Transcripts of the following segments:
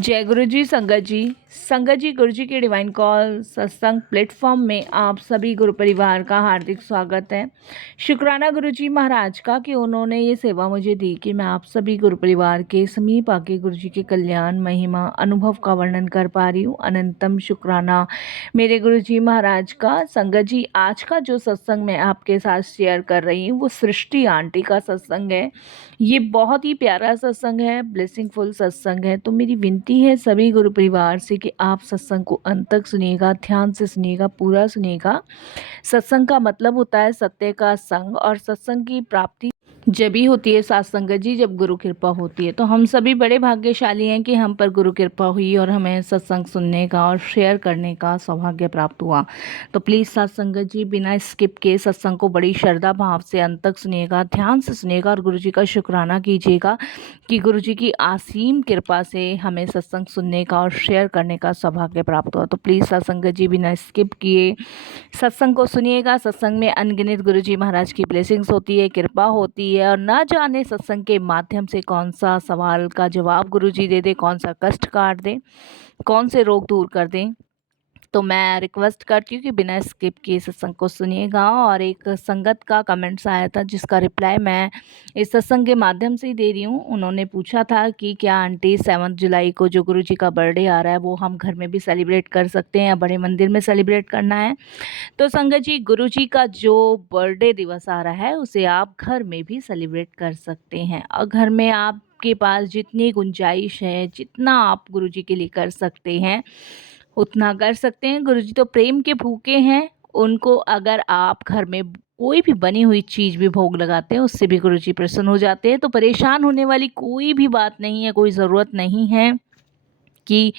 जय गुरु जी संगत जी। संगत जी, गुरु जी के डिवाइन कॉल सत्संग प्लेटफॉर्म में आप सभी गुरु परिवार का हार्दिक स्वागत है। शुक्राना गुरु जी महाराज का कि उन्होंने ये सेवा मुझे दी कि मैं आप सभी गुरु परिवार के समीप आके गुरु जी के कल्याण महिमा अनुभव का वर्णन कर पा रही हूँ। अनंतम शुक्राना मेरे गुरु जी महाराज का। संगत जी, आज का जो सत्संग मैं आपके साथ शेयर कर रही हूँ वो सृष्टि आंटी का सत्संग है। ये बहुत ही प्यारा सत्संग है, ब्लेसिंगफुल सत्संग है। तो मेरी विनती है सभी गुरु परिवार से कि आप सत्संग को अंत तक सुनिएगा, ध्यान से सुनिएगा, पूरा सुनिएगा। सत्संग का मतलब होता है सत्य का संग, और सत्संग की प्राप्ति जब ही होती है साथ संगत जी, जब गुरु कृपा होती है। तो हम सभी बड़े भाग्यशाली हैं कि हम पर गुरु कृपा हुई और हमें सत्संग सुनने का और शेयर करने का सौभाग्य प्राप्त हुआ। तो प्लीज़ साथ संगत जी बिना स्किप के सत्संग को बड़ी श्रद्धा भाव से अंत तक सुनिएगा, ध्यान से सुनिएगा और गुरु जी का शुक्राना कीजिएगा कि गुरु जी की असीम कृपा से हमें सत्संग सुनने का और शेयर करने का सौभाग्य प्राप्त हुआ। तो प्लीज़ साथ संगत जी बिना स्किप किए सत्संग को सुनिएगा। सत्संग में अनगिनत गुरु जी महाराज की ब्लेसिंग्स होती है, कृपा होती है, और ना जाने सत्संग के माध्यम से कौन सा सवाल का जवाब गुरु जी दे दे, कौन सा कष्ट काट दे, कौन से रोग दूर कर दें। तो मैं रिक्वेस्ट करती हूँ कि बिना स्किप किए सत्संग को सुनिएगा। और एक संगत का कमेंट्स आया था जिसका रिप्लाई मैं इस सत्संग के माध्यम से ही दे रही हूँ। उन्होंने पूछा था कि क्या आंटी 7 जुलाई को जो गुरु जी का बर्थडे आ रहा है वो हम घर में भी सेलिब्रेट कर सकते हैं या बड़े मंदिर में सेलिब्रेट करना है। तो संगत जी, गुरु जी का जो बर्थडे दिवस आ रहा है उसे आप घर में भी सेलिब्रेट कर सकते हैं, और घर में आपके पास जितनी गुंजाइश है, जितना आप गुरु जी के लिए कर सकते हैं उतना कर सकते हैं। गुरु जी तो प्रेम के भूखे हैं। उनको अगर आप घर में कोई भी बनी हुई चीज़ भी भोग लगाते हैं उससे भी गुरु जी प्रसन्न हो जाते हैं। तो परेशान होने वाली कोई भी बात नहीं है, कोई ज़रूरत नहीं है कि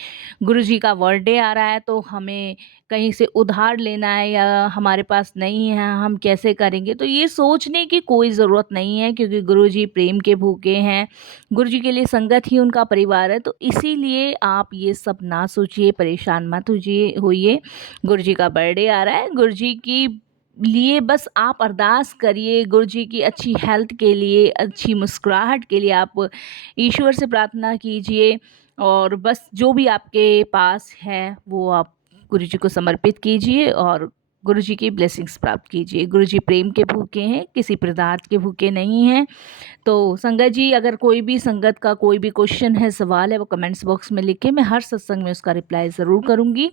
गुरु जी का बर्थडे आ रहा है तो हमें कहीं से उधार लेना है या हमारे पास नहीं है, हम कैसे करेंगे। तो ये सोचने की कोई ज़रूरत नहीं है, क्योंकि गुरु जी प्रेम के भूखे हैं। गुरु जी के लिए संगत ही उनका परिवार है। तो इसीलिए आप ये सब ना सोचिए, परेशान मत होइए। गुरु जी का बर्थडे आ रहा है, गुरु जी की लिए बस आप अरदास करिए। गुरु जी की अच्छी हेल्थ के लिए, अच्छी मुस्कुराहट के लिए आप ईश्वर से प्रार्थना कीजिए, और बस जो भी आपके पास है वो आप गुरु जी को समर्पित कीजिए और गुरु जी की ब्लेसिंग्स प्राप्त कीजिए। गुरु जी प्रेम के भूखे हैं, किसी पदार्थ के भूखे नहीं हैं। तो संगत जी, अगर कोई भी संगत का कोई भी क्वेश्चन है, सवाल है, वो कमेंट्स बॉक्स में लिखे, मैं हर सत्संग में उसका रिप्लाई ज़रूर करूँगी।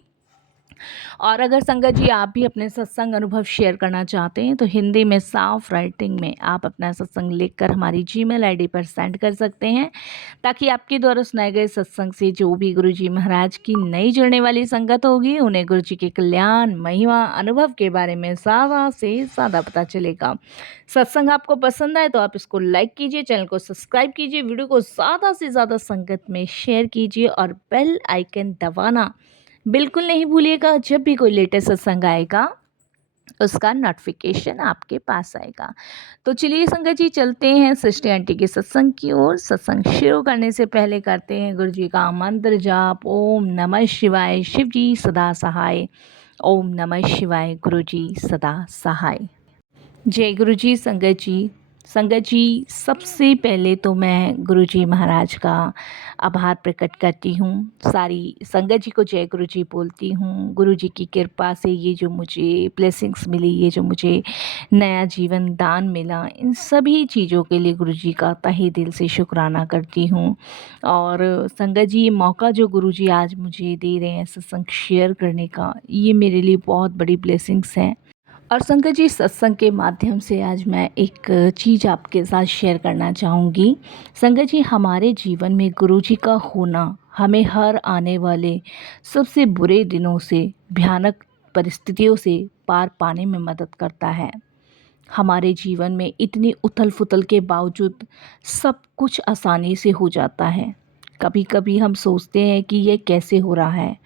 और अगर संगत जी आप भी अपने सत्संग अनुभव शेयर करना चाहते हैं तो हिंदी में साफ राइटिंग में आप अपना सत्संग लिखकर हमारी जीमेल आईडी पर सेंड कर सकते हैं, ताकि आपके द्वारा सुनाए गए सत्संग से जो भी गुरु जी महाराज की नई जुड़ने वाली संगत होगी उन्हें गुरु जी के कल्याण महिमा अनुभव के बारे में ज़्यादा से ज़्यादा पता चलेगा। सत्संग आपको पसंद आए तो आप इसको लाइक कीजिए, चैनल को सब्सक्राइब कीजिए, वीडियो को ज़्यादा से ज़्यादा संगत में शेयर कीजिए और बेल आइकन दबाना बिल्कुल नहीं भूलिएगा। जब भी कोई लेटेस्ट सत्संग आएगा उसका नोटिफिकेशन आपके पास आएगा। तो चलिए संगत जी, चलते हैं सृष्टि आंटी के सत्संग की ओर। सत्संग शुरू करने से पहले करते हैं गुरु जी का मंत्र जाप। ओम नमः शिवाय, शिव जी सदा सहाय। ओम नमः शिवाय, गुरु जी सदा सहाय। जय गुरु जी संगत जी। संगत जी, सबसे पहले तो मैं गुरु जी महाराज का आभार प्रकट करती हूँ। सारी संगत जी को जय गुरु जी बोलती हूँ। गुरु जी की कृपा से ये जो मुझे ब्लेसिंग्स मिली, ये जो मुझे नया जीवन दान मिला, इन सभी चीज़ों के लिए गुरु जी का तहे दिल से शुक्राना करती हूँ। और संगत जी, ये मौका जो गुरु जी आज मुझे दे रहे हैं सत्संग शेयर करने का, ये मेरे लिए बहुत बड़ी ब्लेसिंग्स है। और संगत जी, सत्संग के माध्यम से आज मैं एक चीज़ आपके साथ शेयर करना चाहूँगी। संगत जी, हमारे जीवन में गुरु जी का होना हमें हर आने वाले सबसे बुरे दिनों से, भयानक परिस्थितियों से पार पाने में मदद करता है। हमारे जीवन में इतनी उथल फुथल के बावजूद सब कुछ आसानी से हो जाता है। कभी कभी हम सोचते हैं कि यह कैसे हो रहा है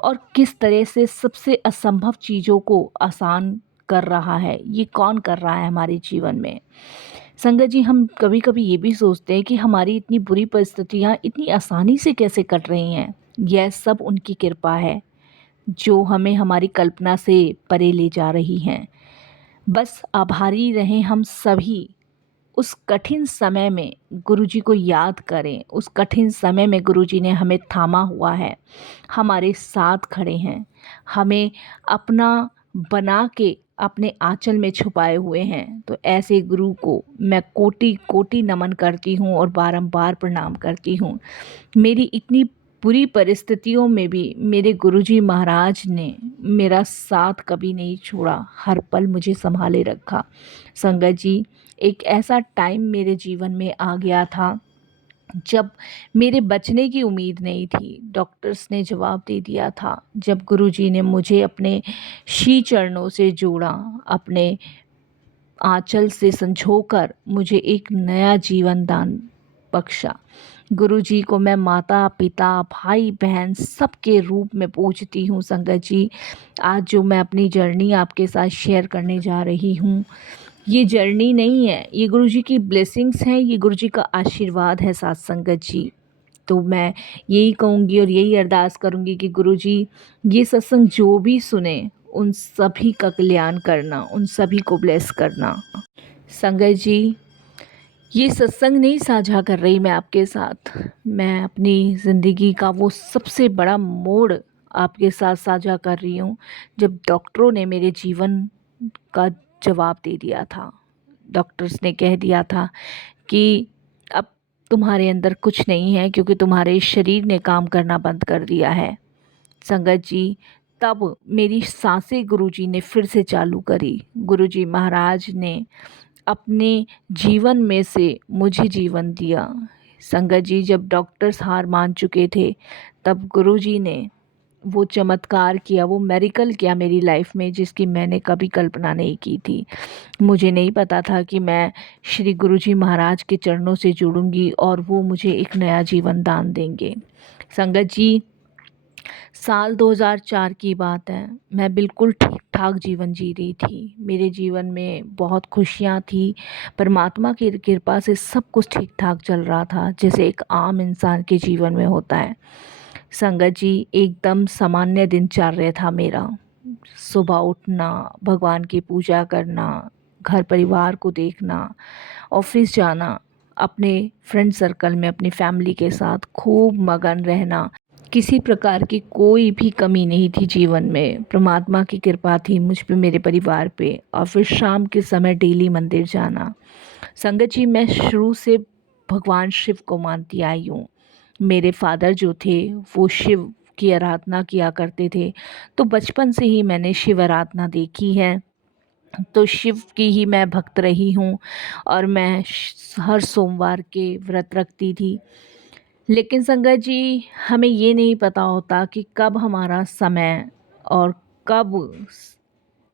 और किस तरह से सबसे असंभव चीज़ों को आसान कर रहा है, ये कौन कर रहा है हमारे जीवन में। संगत जी, हम कभी कभी ये भी सोचते हैं कि हमारी इतनी बुरी परिस्थितियाँ इतनी आसानी से कैसे कट रही हैं। यह सब उनकी कृपा है जो हमें हमारी कल्पना से परे ले जा रही हैं। बस आभारी रहें हम सभी उस कठिन समय में गुरुजी को याद करें। उस कठिन समय में गुरुजी ने हमें थामा हुआ है, हमारे साथ खड़े हैं, हमें अपना बना के अपने आँचल में छुपाए हुए हैं। तो ऐसे गुरु को मैं कोटि-कोटि नमन करती हूँ और बारंबार प्रणाम करती हूँ। मेरी इतनी बुरी परिस्थितियों में भी मेरे गुरुजी महाराज ने मेरा साथ कभी नहीं छोड़ा, हर पल मुझे सँभाले रखा। संगत जी, एक ऐसा टाइम मेरे जीवन में आ गया था जब मेरे बचने की उम्मीद नहीं थी। डॉक्टर्स ने जवाब दे दिया था। जब गुरुजी ने मुझे अपने श्री चरणों से जोड़ा, अपने आँचल से संजोकर मुझे एक नया जीवन दान बख्शा। गुरुजी को मैं माता, पिता, भाई, बहन सबके रूप में पूजती हूँ संगत जी। आज जो मैं अपनी जर्नी आपके साथ शेयर करने जा रही हूँ, ये जर्नी नहीं है, ये गुरुजी की ब्लेसिंग्स हैं, ये गुरुजी का आशीर्वाद है साथ संगत जी। तो मैं यही कहूँगी और यही अरदास करूँगी कि गुरुजी ये सत्संग जो भी सुने उन सभी का कल्याण करना, उन सभी को ब्लेस करना। संगत जी, ये सत्संग नहीं साझा कर रही मैं आपके साथ, मैं अपनी ज़िंदगी का वो सबसे बड़ा मोड़ आपके साथ साझा कर रही हूँ जब डॉक्टरों ने मेरे जीवन का जवाब दे दिया था। डॉक्टर्स ने कह दिया था कि अब तुम्हारे अंदर कुछ नहीं है क्योंकि तुम्हारे शरीर ने काम करना बंद कर दिया है। संगत जी, तब मेरी सांसें गुरुजी ने फिर से चालू करी। गुरुजी महाराज ने अपने जीवन में से मुझे जीवन दिया। संगत जी, जब डॉक्टर्स हार मान चुके थे तब गुरुजी ने वो चमत्कार किया, वो मिरेकल किया मेरी लाइफ में जिसकी मैंने कभी कल्पना नहीं की थी। मुझे नहीं पता था कि मैं श्री गुरुजी महाराज के चरणों से जुड़ूंगी और वो मुझे एक नया जीवन दान देंगे। संगत जी, साल 2004 की बात है, मैं बिल्कुल ठीक ठाक जीवन जी रही थी। मेरे जीवन में बहुत खुशियाँ थी, परमात्मा की कृपा से सब कुछ ठीक ठाक चल रहा था जैसे एक आम इंसान के जीवन में होता है। संगत जी, एकदम सामान्य दिनचर्या था मेरा। सुबह उठना, भगवान की पूजा करना, घर परिवार को देखना, ऑफिस जाना, अपने फ्रेंड सर्कल में अपनी फैमिली के साथ खूब मगन रहना। किसी प्रकार की कोई भी कमी नहीं थी जीवन में। परमात्मा की कृपा थी मुझ पे, मेरे परिवार पे। और फिर शाम के समय डेली मंदिर जाना। संगत जी, मैं शुरू से भगवान शिव को मानती आई हूँ। मेरे फादर जो थे वो शिव की आराधना किया करते थे, तो बचपन से ही मैंने शिव आराधना देखी है। तो शिव की ही मैं भक्त रही हूँ और मैं हर सोमवार के व्रत रखती थी। लेकिन संगत जी, हमें ये नहीं पता होता कि कब हमारा समय और कब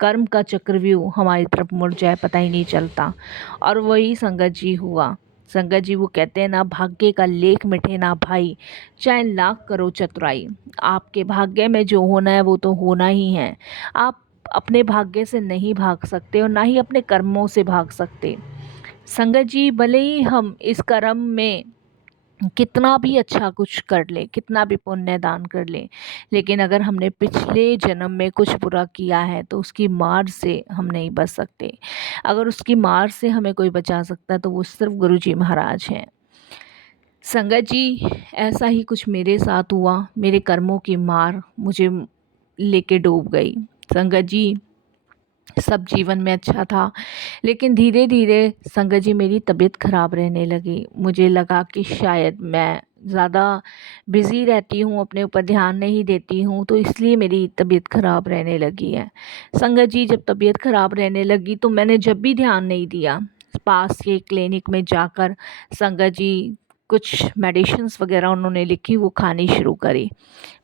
कर्म का चक्रव्यूह हमारी तरफ मुड़ जाए, पता ही नहीं चलता। और वही संगत जी हुआ। संगत जी, वो कहते हैं ना, भाग्य का लेख मिटे ना भाई, चाहे लाख करो चतुराई। आपके भाग्य में जो होना है वो तो होना ही है। आप अपने भाग्य से नहीं भाग सकते और ना ही अपने कर्मों से भाग सकते। संगत जी, भले ही हम इस कर्म में कितना भी अच्छा कुछ कर ले, कितना भी पुण्य दान कर ले, लेकिन अगर हमने पिछले जन्म में कुछ बुरा किया है तो उसकी मार से हम नहीं बच सकते। अगर उसकी मार से हमें कोई बचा सकता है तो वो सिर्फ गुरुजी महाराज हैं। संगत जी, ऐसा ही कुछ मेरे साथ हुआ। मेरे कर्मों की मार मुझे लेके डूब गई। संगत जी, सब जीवन में अच्छा था, लेकिन धीरे धीरे संगत जी मेरी तबीयत ख़राब रहने लगी। मुझे लगा कि शायद मैं ज़्यादा बिज़ी रहती हूँ, अपने ऊपर ध्यान नहीं देती हूँ, तो इसलिए मेरी तबीयत ख़राब रहने लगी है। संगत जी, जब तबीयत ख़राब रहने लगी तो मैंने जब भी ध्यान नहीं दिया, पास के क्लिनिक में जाकर संगत जी कुछ मेडिसिन्स वगैरह उन्होंने लिखी, वो खानी शुरू करी।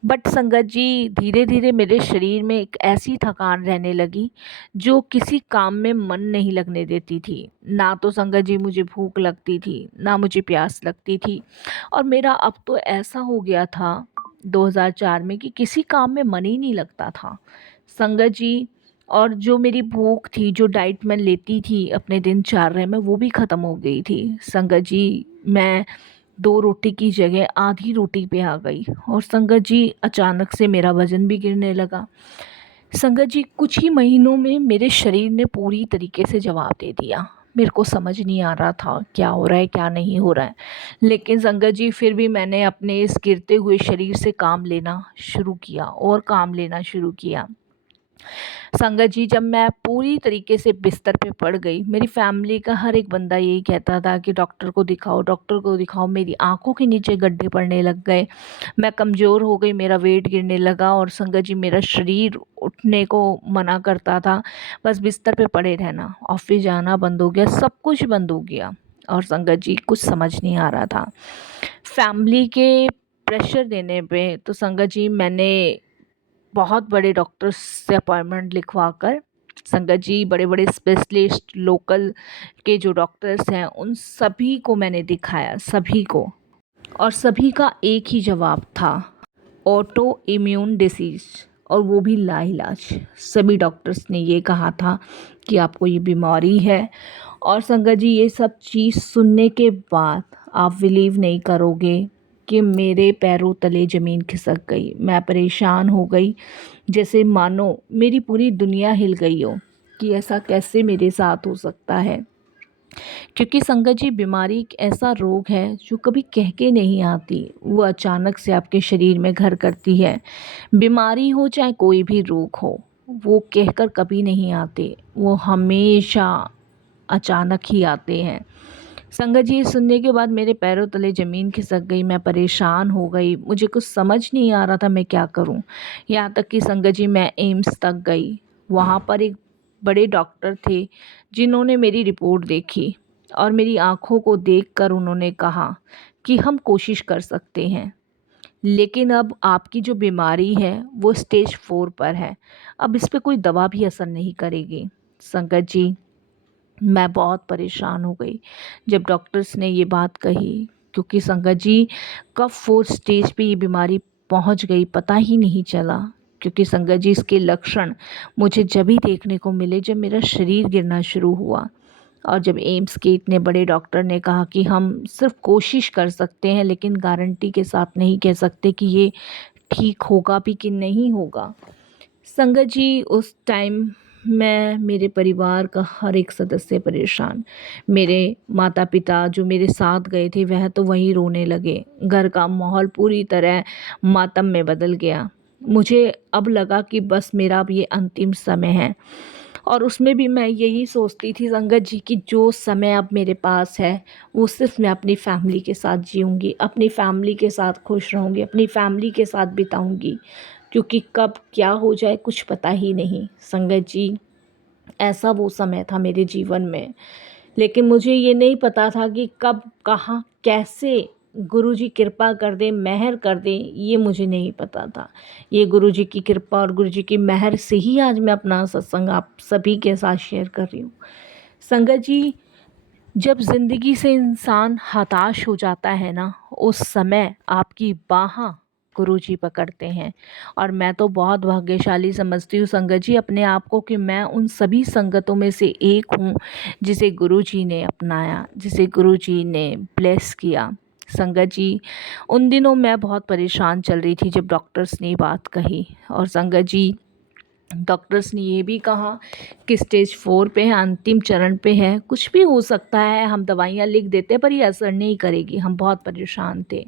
बट संगत जी, धीरे धीरे मेरे शरीर में एक ऐसी थकान रहने लगी जो किसी काम में मन नहीं लगने देती थी। ना तो संगत जी मुझे भूख लगती थी, ना मुझे प्यास लगती थी। और मेरा अब तो ऐसा हो गया था 2004 में कि किसी काम में मन ही नहीं लगता था संगत जी। और जो मेरी भूख थी, जो डाइट मैं लेती थी अपने दिनचर्या में, वो भी ख़त्म हो गई थी संगत जी। मैं 2 रोटी की जगह आधी रोटी पे आ गई और संगत जी अचानक से मेरा वज़न भी गिरने लगा। संगत जी, कुछ ही महीनों में मेरे शरीर ने पूरी तरीके से जवाब दे दिया। मेरे को समझ नहीं आ रहा था क्या हो रहा है क्या नहीं हो रहा है। लेकिन संगत जी फिर भी मैंने अपने इस गिरते हुए शरीर से काम लेना शुरू किया और काम लेना शुरू किया। संगत जी जब मैं पूरी तरीके से बिस्तर पे पड़ गई, मेरी फैमिली का हर एक बंदा यही कहता था कि डॉक्टर को दिखाओ, डॉक्टर को दिखाओ। मेरी आंखों के नीचे गड्ढे पड़ने लग गए, मैं कमज़ोर हो गई, मेरा वेट गिरने लगा और संगत जी मेरा शरीर उठने को मना करता था। बस बिस्तर पे पड़े रहना, ऑफिस जाना बंद हो गया, सब कुछ बंद हो गया। और संगत जी कुछ समझ नहीं आ रहा था। फैमिली के प्रेशर देने पे तो संगत जी मैंने बहुत बड़े डॉक्टर्स से अपॉइंटमेंट लिखवा कर, संगत जी बड़े बड़े स्पेशलिस्ट लोकल के जो डॉक्टर्स हैं उन सभी को मैंने दिखाया, सभी को। और सभी का एक ही जवाब था, ऑटो इम्यून डिसीज़, और वो भी लाइलाज। सभी डॉक्टर्स ने ये कहा था कि आपको ये बीमारी है। और संगत जी ये सब चीज़ सुनने के बाद आप बिलीव नहीं करोगे कि मेरे पैरों तले ज़मीन खिसक गई। मैं परेशान हो गई, जैसे मानो मेरी पूरी दुनिया हिल गई हो कि ऐसा कैसे मेरे साथ हो सकता है। क्योंकि संगत जी बीमारी एक ऐसा रोग है जो कभी कह के नहीं आती, वो अचानक से आपके शरीर में घर करती है। बीमारी हो चाहे कोई भी रोग हो, वो कहकर कभी नहीं आते, वो हमेशा अचानक ही आते हैं। संगत जी ये सुनने के बाद मेरे पैरों तले ज़मीन खिसक गई, मैं परेशान हो गई, मुझे कुछ समझ नहीं आ रहा था मैं क्या करूं। यहाँ तक कि संगत जी मैं एम्स तक गई, वहाँ पर एक बड़े डॉक्टर थे जिन्होंने मेरी रिपोर्ट देखी और मेरी आंखों को देखकर उन्होंने कहा कि हम कोशिश कर सकते हैं, लेकिन अब आपकी जो बीमारी है वो स्टेज 4 पर है, अब इस पे कोई दवा भी असर नहीं करेगी। संगत जी मैं बहुत परेशान हो गई जब डॉक्टर्स ने ये बात कही, क्योंकि संगत जी कब 4th स्टेज पे ये बीमारी पहुंच गई पता ही नहीं चला। क्योंकि संगत जी इसके लक्षण मुझे जब ही देखने को मिले जब मेरा शरीर गिरना शुरू हुआ। और जब एम्स के इतने बड़े डॉक्टर ने कहा कि हम सिर्फ कोशिश कर सकते हैं लेकिन गारंटी के साथ नहीं कह सकते कि ये ठीक होगा भी कि नहीं होगा। संगत जी उस टाइम मैं, मेरे परिवार का हर एक सदस्य परेशान। मेरे माता पिता जो मेरे साथ गए थे वह तो वहीं रोने लगे, घर का माहौल पूरी तरह मातम में बदल गया। मुझे अब लगा कि बस मेरा अब ये अंतिम समय है। और उसमें भी मैं यही सोचती थी संगत जी कि जो समय अब मेरे पास है वो सिर्फ मैं अपनी फैमिली के साथ जीऊँगी, अपनी फैमिली के साथ खुश रहूँगी, अपनी फैमिली के साथ बिताऊँगी। क्योंकि कब क्या हो जाए कुछ पता ही नहीं। संगत जी ऐसा वो समय था मेरे जीवन में, लेकिन मुझे ये नहीं पता था कि कब कहाँ कैसे गुरुजी कृपा कर दें, मेहर कर दें, ये मुझे नहीं पता था। ये गुरुजी की कृपा और गुरुजी की मेहर से ही आज मैं अपना सत्संग आप सभी के साथ शेयर कर रही हूँ। संगत जी जब ज़िंदगी से इंसान हताश हो जाता है ना, उस समय आपकी बाँह गुरुजी पकड़ते हैं। और मैं तो बहुत भाग्यशाली समझती हूँ संगत जी अपने आप को कि मैं उन सभी संगतों में से एक हूँ जिसे गुरुजी ने अपनाया, जिसे गुरुजी ने ब्लेस किया। संगत जी उन दिनों मैं बहुत परेशान चल रही थी जब डॉक्टर्स ने ये बात कही। और संगत जी डॉक्टर्स ने ये भी कहा कि स्टेज 4 पे है, अंतिम चरण पे है, कुछ भी हो सकता है, हम दवाइयाँ लिख देते हैं पर ये असर नहीं करेगी। हम बहुत परेशान थे।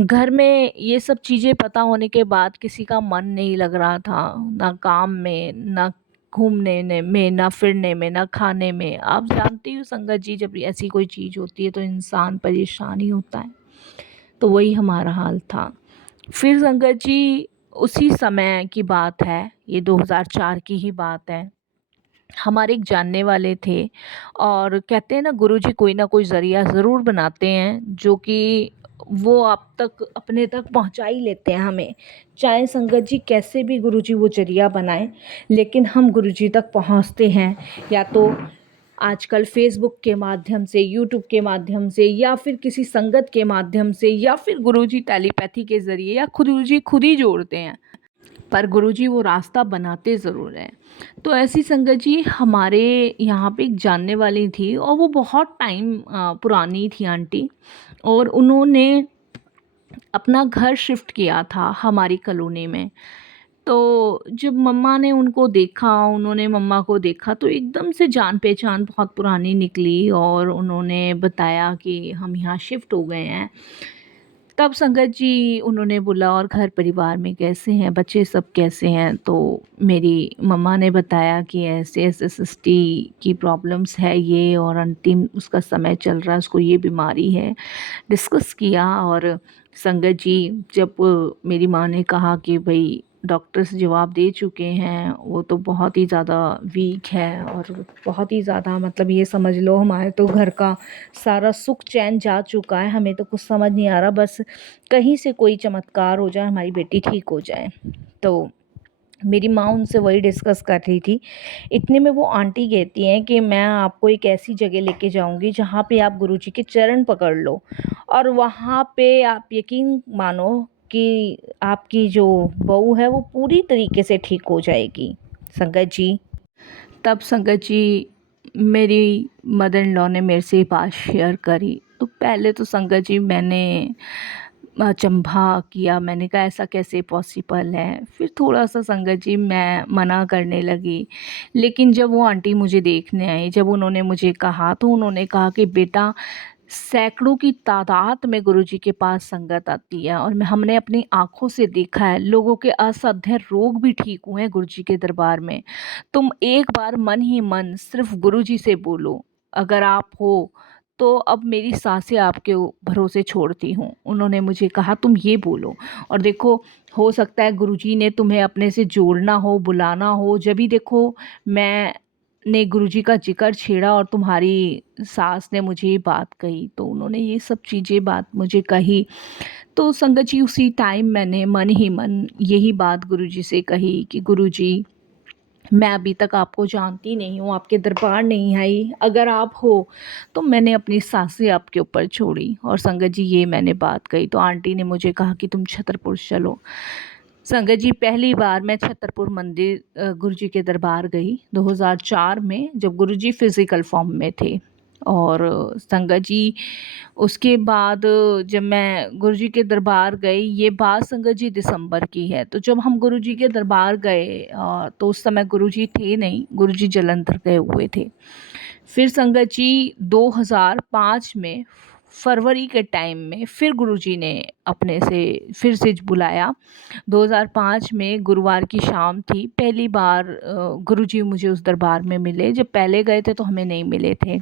घर में ये सब चीज़ें पता होने के बाद किसी का मन नहीं लग रहा था, ना काम में, ना घूमने में, ना फिरने में, ना खाने में। आप जानती हो संगत जी जब ऐसी कोई चीज़ होती है तो इंसान परेशान ही होता है। तो वही हमारा हाल था। फिर संगत जी उसी समय की बात है, ये 2004 की ही बात है। हमारे एक जानने वाले थे और कहते हैं ना गुरुजी कोई ना कोई ज़रिया ज़रूर बनाते हैं जो कि वो आप तक अपने तक पहुंचा ही लेते हैं हमें। चाहे संगत जी कैसे भी गुरुजी वो ज़रिया बनाएं, लेकिन हम गुरुजी तक पहुंचते हैं या तो आजकल फ़ेसबुक के माध्यम से, यूट्यूब के माध्यम से, या फिर किसी संगत के माध्यम से, या फिर गुरुजी टेलीपैथी के ज़रिए, या गुरुजी खुद ही जोड़ते हैं, पर गुरुजी वो रास्ता बनाते ज़रूर हैं। तो ऐसी संगत जी हमारे यहाँ पे एक जानने वाली थी और वो बहुत टाइम पुरानी थी आंटी, और उन्होंने अपना घर शिफ्ट किया था हमारी कॉलोनी में। तो जब मम्मा ने उनको देखा, उन्होंने मम्मा को देखा तो एकदम से जान-पहचान बहुत पुरानी निकली और उन्होंने बताया कि हम यहाँ शिफ्ट हो गए हैं। तब संगत जी उन्होंने बोला और घर परिवार में कैसे हैं, बच्चे सब कैसे हैं? तो मेरी मम्मा ने बताया कि ऐसे-ऐसे सिस्टी की प्रॉब्लम्स है ये और अंतिम उसका समय चल रहा है, उसको ये बीमारी है। डिस्कस किया और संगत जी जब मेरी माँ ने कहा कि भई डॉक्टर्स जवाब दे चुके हैं, वो तो बहुत ही ज़्यादा वीक है और बहुत ही ज़्यादा मतलब ये समझ लो हमारे तो घर का सारा सुख चैन जा चुका है, हमें तो कुछ समझ नहीं आ रहा, बस कहीं से कोई चमत्कार हो जाए, हमारी बेटी ठीक हो जाए। तो मेरी माँ उनसे वही डिस्कस कर रही थी। इतने में वो आंटी कहती हैं कि मैं आपको एक ऐसी जगह लेके जाऊँगी जहाँ पे आप गुरुजी के चरण पकड़ लो और वहाँ पे आप यकीन मानो कि आपकी जो बहू है वो पूरी तरीके से ठीक हो जाएगी। संगत जी, तब संगत जी मेरी मदर इन लॉ ने मेरे से ये बात शेयर करी। तो पहले तो संगत जी मैंने अचंभा किया, मैंने कहा ऐसा कैसे पॉसिबल है? फिर थोड़ा-सा संगत जी मैं मना करने लगी। लेकिन जब वो आंटी मुझे देखने आई, जब उन्होंने मुझे कहा तो उन्होंने कहा कि बेटा सैकड़ों की तादाद में गुरुजी के पास संगत आती है और हमने अपनी आँखों से देखा है, लोगों के असाध्य रोग भी ठीक हुए हैं गुरुजी के दरबार में। तुम एक बार मन ही मन सिर्फ़ गुरुजी से बोलो, अगर आप हो तो अब मेरी साँसें आपके भरोसे छोड़ती हूँ। उन्होंने मुझे कहा तुम ये बोलो और देखो हो सकता है गुरुजी ने तुम्हें अपने से जोड़ना हो, बुलाना हो, जभी देखो मैंने गुरुजी का ज़िक्र छेड़ा और तुम्हारी सास ने मुझे ये बात कही, तो उन्होंने ये सब चीज़ें बात मुझे कही। तो संगत जी उसी टाइम मैंने मन ही मन यही बात गुरुजी से कही कि गुरुजी मैं अभी तक आपको जानती नहीं हूँ, आपके दरबार नहीं आई, अगर आप हो तो मैंने अपनी सांसें आपके ऊपर छोड़ी और संगत जी ये मैंने बात कही तो आंटी ने मुझे कहा कि तुम छतरपुर चलो। संगत जी पहली बार मैं छतरपुर मंदिर गुरुजी के दरबार गई 2004 में जब गुरुजी फिज़िकल फॉर्म में थे और संगत जी उसके बाद जब मैं गुरुजी के दरबार गई, ये बात संगत जी दिसंबर की है। तो जब हम गुरुजी के दरबार गए तो उस समय गुरुजी थे नहीं, गुरुजी जलंधर गए हुए थे। फिर संगत जी 2005 में फरवरी के टाइम में फिर गुरुजी ने अपने से फिर से बुलाया। 2005 में गुरुवार की शाम थी, पहली बार गुरुजी मुझे उस दरबार में मिले। जब पहले गए थे तो हमें नहीं मिले थे।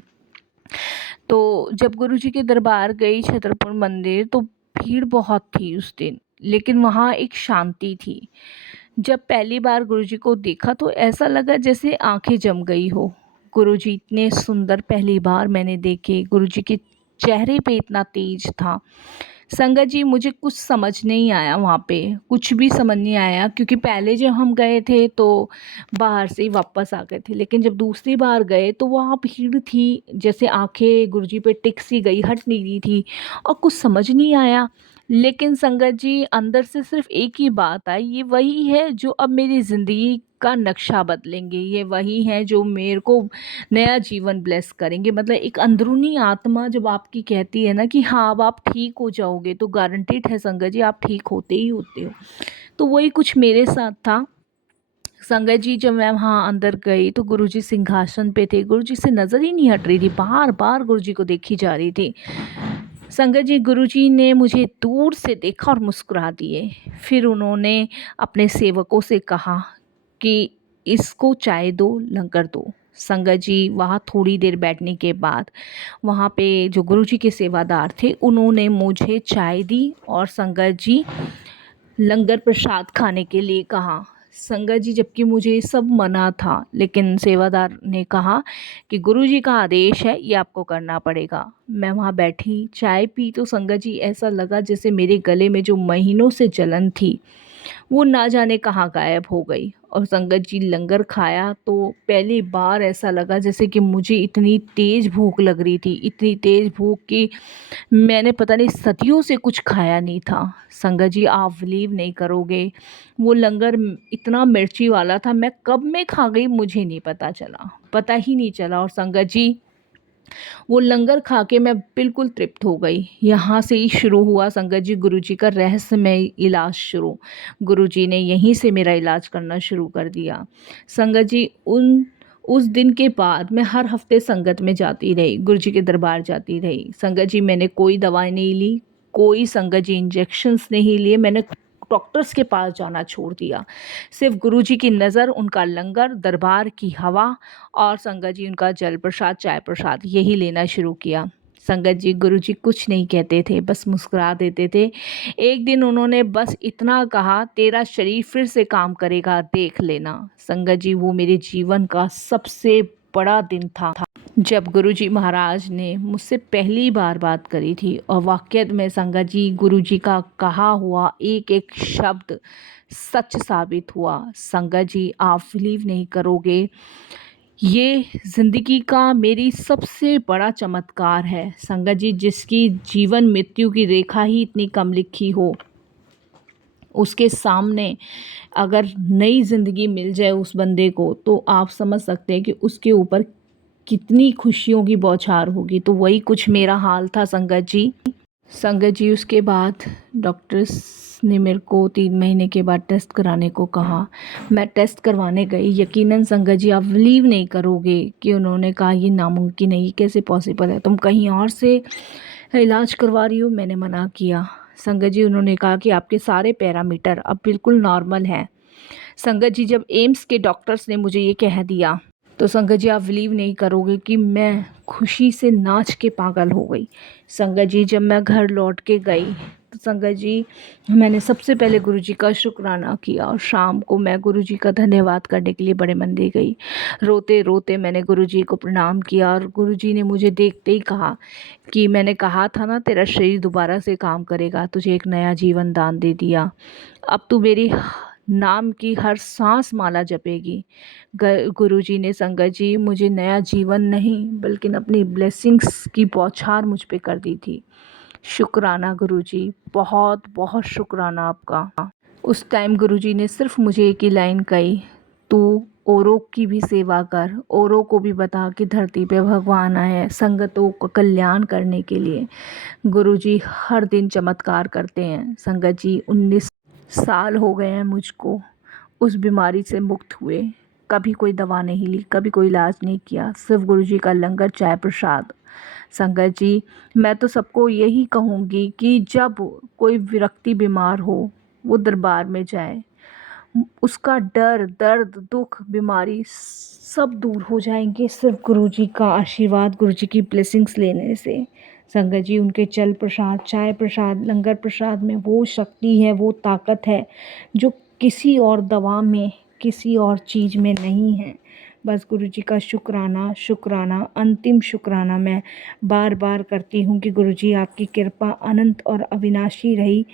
तो जब गुरुजी के दरबार गई छतरपुर मंदिर तो भीड़ बहुत थी उस दिन, लेकिन वहाँ एक शांति थी। जब पहली बार गुरुजी को देखा तो ऐसा लगा जैसे आँखें जम गई हो। गुरुजी इतने सुंदर पहली बार मैंने देखे, गुरुजी के चेहरे पे इतना तेज था। संगत जी मुझे कुछ समझ नहीं आया वहाँ पे, कुछ भी समझ नहीं आया क्योंकि पहले जब हम गए थे तो बाहर से ही वापस आ गए थे, लेकिन जब दूसरी बार गए तो वहाँ भीड़ थी, जैसे आँखें गुरुजी पे टिक सी गई, हट नहीं रही थी और कुछ समझ नहीं आया। लेकिन संगत जी अंदर से सिर्फ़ एक ही बात आई, ये वही है जो अब मेरी ज़िंदगी का नक्शा बदलेंगे, ये वही हैं जो मेरे को नया जीवन ब्लेस करेंगे। मतलब एक अंदरूनी आत्मा जब आपकी कहती है ना कि हाँ अब आप ठीक हो जाओगे, तो गारंटीड है संगत जी आप ठीक होते ही होते हो। तो वही कुछ मेरे साथ था। संगत जी जब मैं वहाँ अंदर गई तो गुरुजी सिंहासन पे थे, गुरुजी से नज़र ही नहीं हट रही थी, बार-बार गुरुजी को देखी जा रही थी। संगत जी गुरुजी ने मुझे दूर से देखा और मुस्कुरा दिए। फिर उन्होंने अपने सेवकों से कहा कि इसको चाय दो, लंगर दो। संगत जी वहाँ थोड़ी देर बैठने के बाद वहाँ पे जो गुरुजी के सेवादार थे उन्होंने मुझे चाय दी और संगत जी लंगर प्रसाद खाने के लिए कहा। संगत जी जबकि मुझे ये सब मना था, लेकिन सेवादार ने कहा कि गुरुजी का आदेश है, ये आपको करना पड़ेगा। मैं वहाँ बैठी, चाय पी तो संगत जी ऐसा लगा जैसे मेरे गले में जो महीनों से जलन थी, वो ना जाने कहाँ गायब हो गई और संगत जी लंगर खाया तो पहली बार ऐसा लगा जैसे कि मुझे इतनी तेज़ भूख लग रही थी, इतनी तेज़ भूख कि मैंने पता नहीं सदियों से कुछ खाया नहीं था। संगत जी आप बिलीव नहीं करोगे, वो लंगर इतना मिर्ची वाला था, मैं कब में खा गई मुझे नहीं पता चला, पता ही नहीं चला और संगत जी वो लंगर खा के मैं बिल्कुल तृप्त हो गई। यहाँ से ही शुरू हुआ संगत जी गुरुजी का रहस्यमय इलाज शुरू। गुरुजी ने यहीं से मेरा इलाज करना शुरू कर दिया। संगत जी उस दिन के बाद मैं हर हफ्ते संगत में जाती रही, गुरुजी के दरबार जाती रही। संगत जी मैंने कोई दवाई नहीं ली, कोई संगत जी इंजेक्शंस नहीं लिए, मैंने डॉक्टर्स के पास जाना छोड़ दिया। सिर्फ गुरुजी की नज़र, उनका लंगर, दरबार की हवा और संगत जी उनका जल प्रसाद, चाय प्रसाद यही लेना शुरू किया। संगत जी गुरुजी कुछ नहीं कहते थे, बस मुस्कुरा देते थे। एक दिन उन्होंने बस इतना कहा, तेरा शरीर फिर से काम करेगा, देख लेना। संगत जी वो मेरे जीवन का सबसे बड़ा दिन था जब गुरुजी महाराज ने मुझसे पहली बार बात करी थी, और वाक़ई में संगत जी गुरुजी का कहा हुआ एक एक शब्द सच साबित हुआ। संगत जी आप बिलीव नहीं करोगे, ये ज़िंदगी का मेरी सबसे बड़ा चमत्कार है। संगत जी जिसकी जीवन मृत्यु की रेखा ही इतनी कम लिखी हो, उसके सामने अगर नई ज़िंदगी मिल जाए उस बंदे को, तो आप समझ सकते हैं कि उसके ऊपर कितनी खुशियों की बौछार होगी। तो वही कुछ मेरा हाल था संगत जी। संगत जी उसके बाद डॉक्टर्स ने मेरे को 3 महीने के बाद टेस्ट कराने को कहा। मैं टेस्ट करवाने गई। यकीनन संगत जी आप बिलीव नहीं करोगे कि उन्होंने कहा ये नामुमकिन है, ये कैसे पॉसिबल है, तुम कहीं और से इलाज करवा रही हो। मैंने मना किया। संगत जी उन्होंने कहा कि आपके सारे पैरामीटर अब बिल्कुल नॉर्मल हैं। संगत जी जब एम्स के डॉक्टर्स ने मुझे ये कह दिया, तो संगत जी आप बिलीव नहीं करोगे कि मैं खुशी से नाच के पागल हो गई। संगत जी जब मैं घर लौट के गई, तो संगत जी मैंने सबसे पहले गुरुजी का शुक्राना किया, और शाम को मैं गुरुजी का धन्यवाद करने के लिए बड़े मंदिर गई। रोते रोते मैंने गुरुजी को प्रणाम किया, और गुरुजी ने मुझे देखते ही कहा कि मैंने कहा था ना तेरा शरीर दोबारा से काम करेगा, तुझे एक नया जीवन दान दे दिया। अब तू मेरी नाम की हर सांस माला जपेगी। गुरुजी ने संगत जी मुझे नया जीवन नहीं बल्कि अपनी ब्लेसिंग्स की बौछार मुझ पे कर दी थी। शुक्राना गुरुजी, बहुत बहुत शुक्राना आपका। उस टाइम गुरुजी ने सिर्फ मुझे एक ही लाइन कही, तू औरों की भी सेवा कर, औरों को भी बता कि धरती पे भगवान आए हैं संगतों का कल्याण करने के लिए। गुरुजी हर दिन चमत्कार करते हैं। संगत जी 19 साल हो गए हैं मुझको उस बीमारी से मुक्त हुए। कभी कोई दवा नहीं ली, कभी कोई इलाज नहीं किया, सिर्फ गुरुजी का लंगर, चाय प्रसाद। संगत जी मैं तो सबको यही कहूँगी कि जब कोई व्यक्ति बीमार हो, वो दरबार में जाए। उसका डर, दर्द, दुख, बीमारी सब दूर हो जाएंगे सिर्फ गुरुजी का आशीर्वाद, गुरुजी की ब्लेसिंग्स लेने से। संगत जी उनके जल प्रसाद, चाय प्रसाद, लंगर प्रसाद में वो शक्ति है, वो ताकत है जो किसी और दवा में, किसी और चीज़ में नहीं है। बस गुरुजी का शुक्राना, शुक्राना, अंतिम शुक्राना मैं बार बार करती हूँ कि गुरुजी आपकी कृपा अनंत और अविनाशी रही।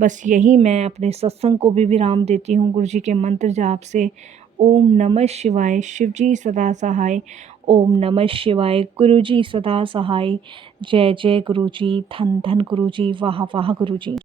बस यही मैं अपने सत्संग को भी विराम देती हूँ गुरुजी के मंत्र जाप से। ओम नमः शिवाय, शिवजी सदा सहाय। ओम नमः शिवाय, गुरुजी सदा सहाय। जय जय गुरुजी, धन धन गुरुजी, वाह वाह गुरुजी।